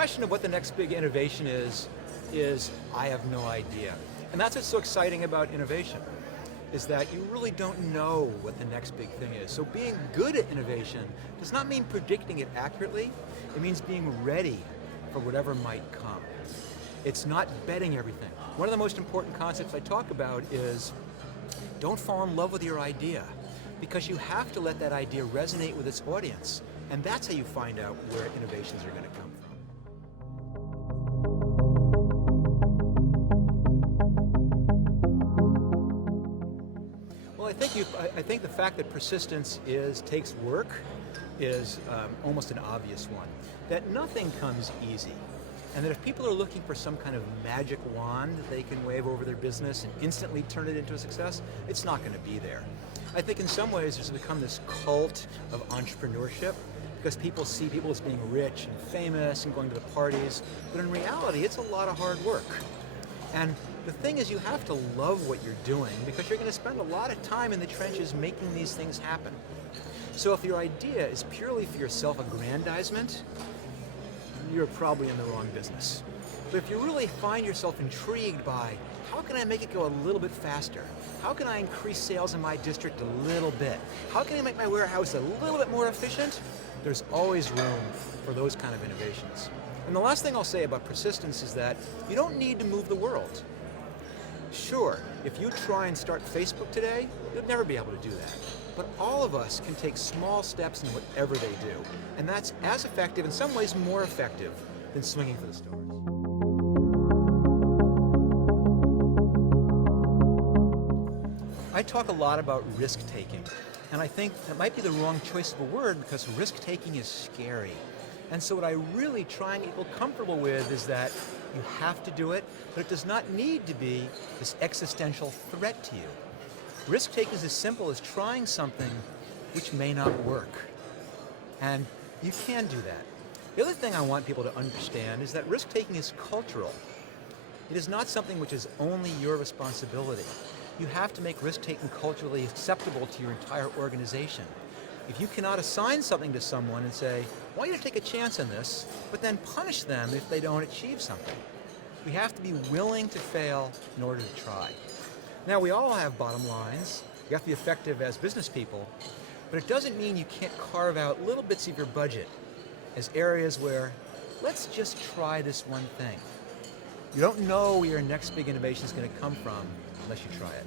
question of what the next big innovation is I have no idea. And that's what's so exciting about innovation, is that you really don't know what the next big thing is. So being good at innovation does not mean predicting it accurately, it means being ready for whatever might come. It's not betting everything. One of the most important concepts I talk about is don't fall in love with your idea, because you have to let that idea resonate with its audience, and that's how you find out where innovations are going to come from. Well, I think the fact that persistence takes work is almost an obvious one. That nothing comes easy. And that if people are looking for some kind of magic wand that they can wave over their business and instantly turn it into a success, it's not going to be there. I think in some ways there's become this cult of entrepreneurship because people see people as being rich and famous and going to the parties, but in reality it's a lot of hard work. And the thing is, you have to love what you're doing because you're going to spend a lot of time in the trenches making these things happen. So if your idea is purely for your self-aggrandizement, you're probably in the wrong business. But if you really find yourself intrigued by, how can I make it go a little bit faster? How can I increase sales in my district a little bit? How can I make my warehouse a little bit more efficient? There's always room for those kind of innovations. And the last thing I'll say about persistence is that you don't need to move the world. Sure, if you try and start Facebook today, you'll never be able to do that. But all of us can take small steps in whatever they do. And that's as effective, in some ways more effective, than swinging for the stars. I talk a lot about risk-taking. And I think that might be the wrong choice of a word because risk-taking is scary. And so what I really try and get people comfortable with is that you have to do it, but it does not need to be this existential threat to you. Risk-taking is as simple as trying something which may not work. And you can do that. The other thing I want people to understand is that risk-taking is cultural. It is not something which is only your responsibility. You have to make risk-taking culturally acceptable to your entire organization. If you cannot assign something to someone and say, I want you to take a chance on this, but then punish them if they don't achieve something. We have to be willing to fail in order to try. Now, we all have bottom lines. You have to be effective as business people, but it doesn't mean you can't carve out little bits of your budget as areas where, let's just try this one thing. You don't know where your next big innovation is going to come from unless you try it.